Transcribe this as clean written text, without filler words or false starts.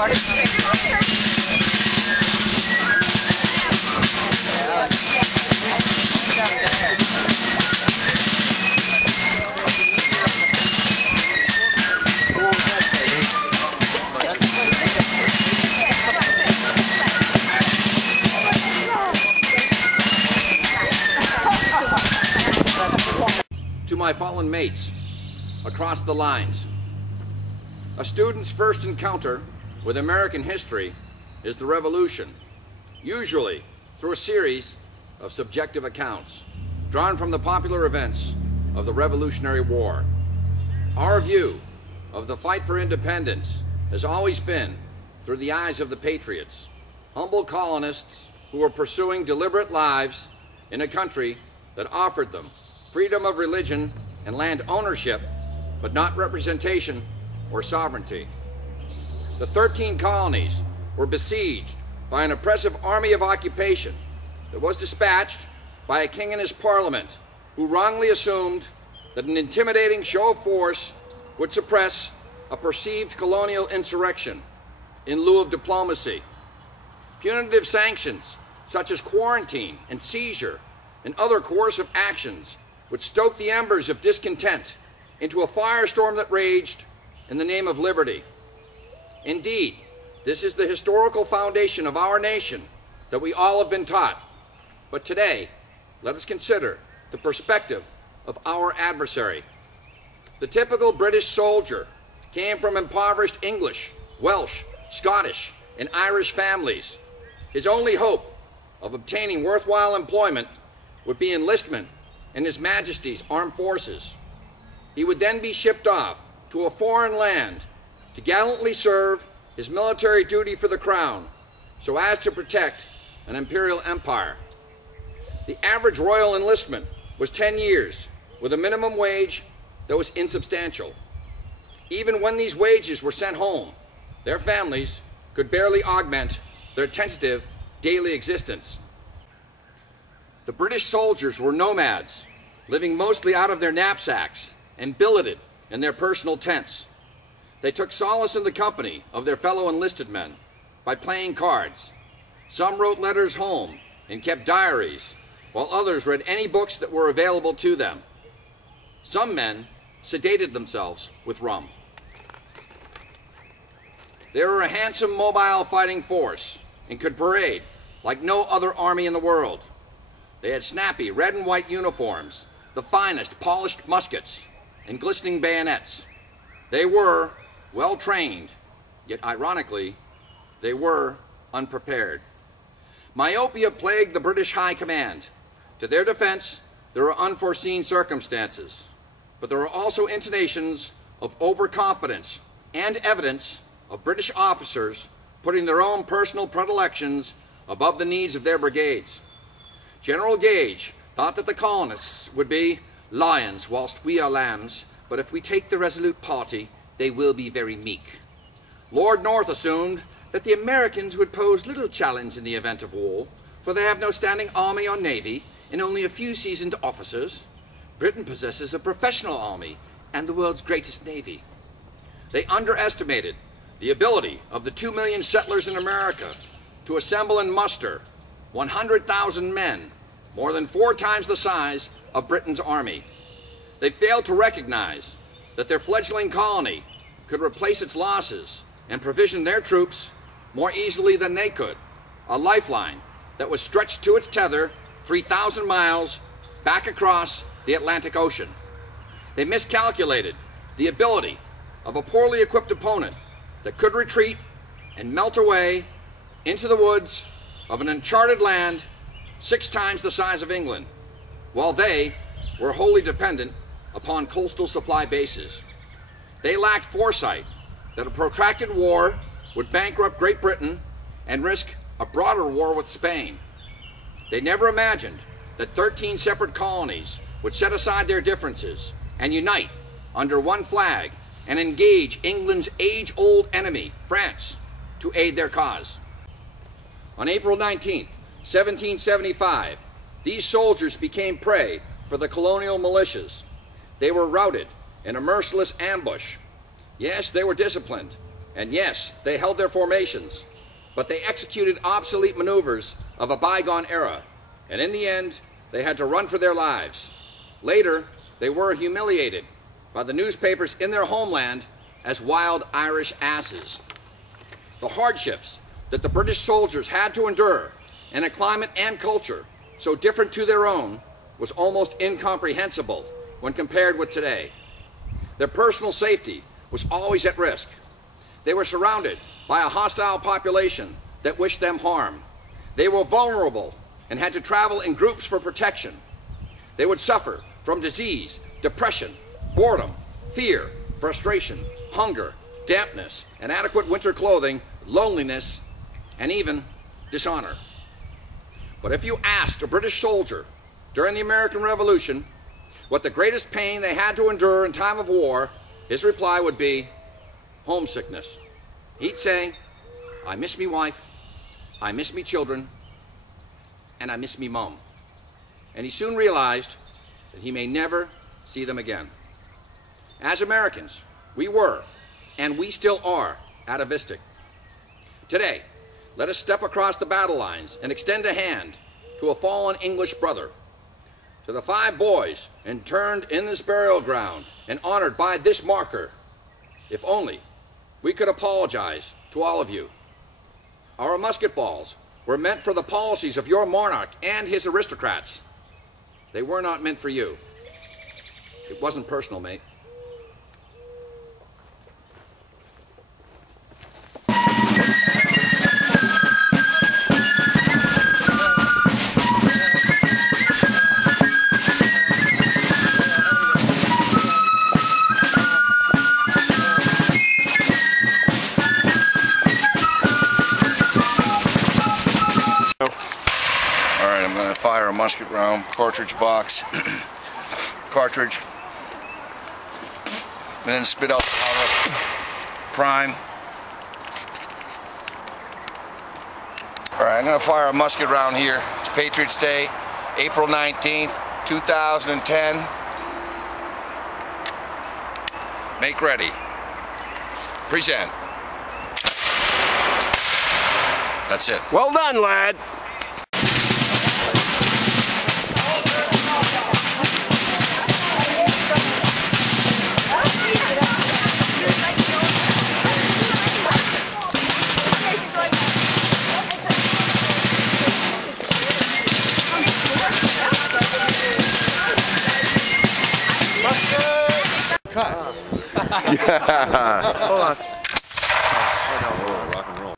To my fallen mates across the lines, a student's first encounter with American history is the Revolution, usually through a series of subjective accounts drawn from the popular events of the Revolutionary War. Our view of the fight for independence has always been through the eyes of the Patriots, humble colonists who were pursuing deliberate lives in a country that offered them freedom of religion and land ownership, but not representation or sovereignty. The 13 colonies were besieged by an oppressive army of occupation that was dispatched by a king and his parliament who wrongly assumed that an intimidating show of force would suppress a perceived colonial insurrection in lieu of diplomacy. Punitive sanctions such as quarantine and seizure and other coercive actions would stoke the embers of discontent into a firestorm that raged in the name of liberty. Indeed, this is the historical foundation of our nation that we all have been taught. But today, let us consider the perspective of our adversary. The typical British soldier came from impoverished English, Welsh, Scottish, and Irish families. His only hope of obtaining worthwhile employment would be enlistment in His Majesty's armed forces. He would then be shipped off to a foreign land to gallantly serve his military duty for the crown so as to protect an imperial empire. The average royal enlistment was 10 years with a minimum wage that was insubstantial. Even when these wages were sent home, their families could barely augment their tentative daily existence. The British soldiers were nomads, living mostly out of their knapsacks and billeted in their personal tents. They took solace in the company of their fellow enlisted men by playing cards. Some wrote letters home and kept diaries, while others read any books that were available to them. Some men sedated themselves with rum. They were a handsome, mobile fighting force and could parade like no other army in the world. They had snappy red and white uniforms, the finest polished muskets, and glistening bayonets. They were well trained, yet ironically, they were unprepared. Myopia plagued the British High Command. To their defense, there were unforeseen circumstances, but there were also intonations of overconfidence and evidence of British officers putting their own personal predilections above the needs of their brigades. General Gage thought that the colonists would be lions whilst we are lambs, but if we take the resolute party, they will be very meek. Lord North assumed that the Americans would pose little challenge in the event of war, for they have no standing army or navy and only a few seasoned officers. Britain possesses a professional army and the world's greatest navy. They underestimated the ability of the 2 million settlers in America to assemble and muster 100,000 men, more than 4 times the size of Britain's army. They failed to recognize that their fledgling colony could replace its losses and provision their troops more easily than they could, a lifeline that was stretched to its tether 3,000 miles back across the Atlantic Ocean. They miscalculated the ability of a poorly equipped opponent that could retreat and melt away into the woods of an uncharted land 6 times the size of England, while they were wholly dependent upon coastal supply bases. They lacked foresight that a protracted war would bankrupt Great Britain and risk a broader war with Spain. They never imagined that 13 separate colonies would set aside their differences and unite under one flag and engage England's age-old enemy, France, to aid their cause. On April 19, 1775, these soldiers became prey for the colonial militias. They were routed in a merciless ambush. Yes, they were disciplined, And yes, they held their formations, but they executed obsolete maneuvers of a bygone era, and in the end, they had to run for their lives. Later, they were humiliated by the newspapers in their homeland as wild Irish asses. The hardships that the British soldiers had to endure in a climate and culture so different to their own was almost incomprehensible when compared with today. Their personal safety was always at risk. They were surrounded by a hostile population that wished them harm. They were vulnerable and had to travel in groups for protection. They would suffer from disease, depression, boredom, fear, frustration, hunger, dampness, inadequate winter clothing, loneliness, and even dishonor. But if you asked a British soldier during the American Revolution what the greatest pain they had to endure in time of war, his reply would be homesickness. He'd say, "I miss me wife, I miss me children, and I miss me mom." And he soon realized that he may never see them again. As Americans, we were, and we still are, atavistic. Today, let us step across the battle lines and extend a hand to a fallen English brother, to the 5 boys interned in this burial ground and honored by this marker. If only we could apologize to all of you. Our musket balls were meant for the policies of your monarch and his aristocrats. They were not meant for you. It wasn't personal, mate. Fire a musket round, cartridge box, cartridge, and then spit out the powder, prime. Alright, I'm going to fire a musket round here. It's Patriots Day, April 19th, 2010. Make ready. Present. That's it. Well done, lad. Cut. Yeah. Hold on. Rock and roll.